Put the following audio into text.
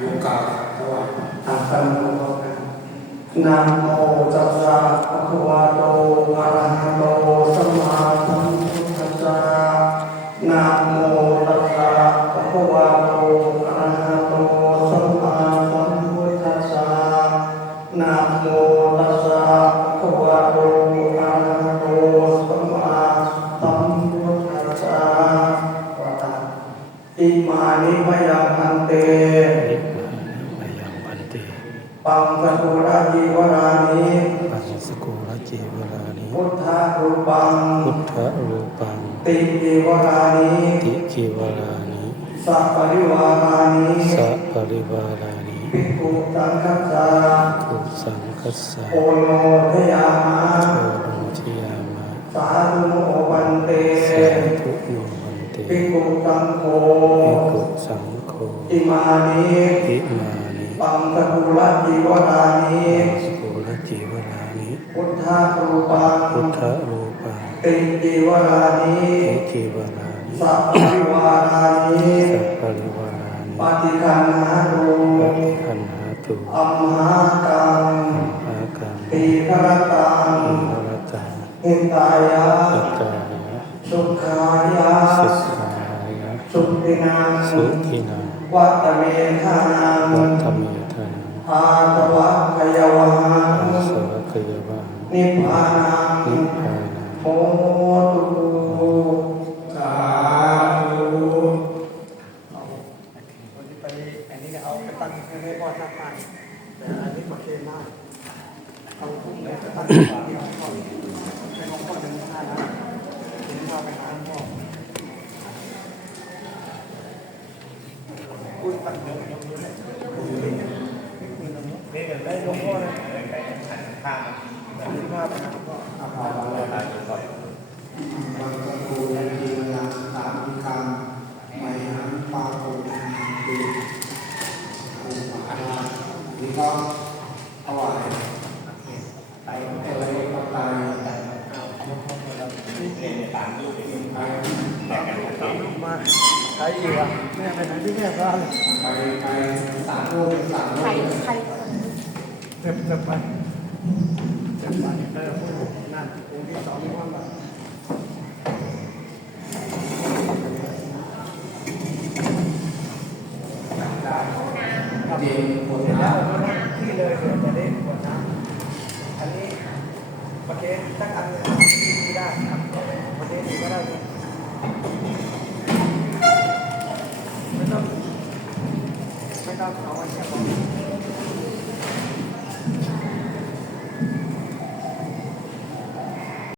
โยการะหว่าตันพอนนโมจัสสะภะคะวะโตอะระหะโตสัมมาสัมพุทธัสสะนะโมตัสสะภะคะวะโตอะระหะโตสัมมาสัมพุทธัสสะนะโม ปังสกุราจีวรานิปัญสกุลเจวรานิพุทธรูปังพุทธรูปัง ติจีวรานิติขีวรานิสัพปริวารานิสัพปริวารานิภิกขุสังฆัสสะทุสังคัสสะโอโนทยามะโอโนทิยามะสาธุโมวันเตสาธุโนวันติภิกขุสังโฆภิกขุสังโฆอิมานิอิมา นิปังสกุราจีวรานิสกุลเจวรานิพุทธรูปังพุทธรูปังติจีวรานิติขีวรานิสัพปริวารานิสัพปริวารานิปฏิคันหาตุปฏิคันหาตุอัมหากังอากังตีฆรตังภรตังหิตายะปัตตายะสุขายะสิกขายะสุตินังสุทินังวัตเมธานังวัฏเมธานัง อาตวะขยวหัอางสวะกยวังนิพพานันิงพพานโอตุสาธุวันนี้ไปอันนี้เอาไปตั้งให้พ่อทักมาแต่อันนี้มาเทมากเอาพุ่งเลยไปตั้งที่พ่อให้หลวงพ่อถึงห้านะถึงพ่อไปหาพ่อคุยตั้งเดิมยังไม่นี่เห็นได้ห ลวงพ่อเลยข้างข้างไปหาพ่ออาภาบาลอะไรก่อนบางตะกูยันดีนาสามคำไม่หันปาโกดีภูมิอานี่ก็ถวายไปอะไรก็ตายแต่นี่เป็นตามลูกเองไปตามลูกมาใครอีกอะแม่ไปไหนที่แม่พาเลยไปไปสามลูกสามลูใครใคร เจ็บเจ็บไปเจ็บไปเออนั่นองค์ที่สองนี่ว่าแบบเย็นปวดแล้วที่เลยเดี๋ยวจะได้ปวดน้ำอันนี้โอเคตั้งอันเลยที่ได้ครับโอเคดีก็ได้ไม่ต้องไม่ต้องเอาอันนี้ก่อน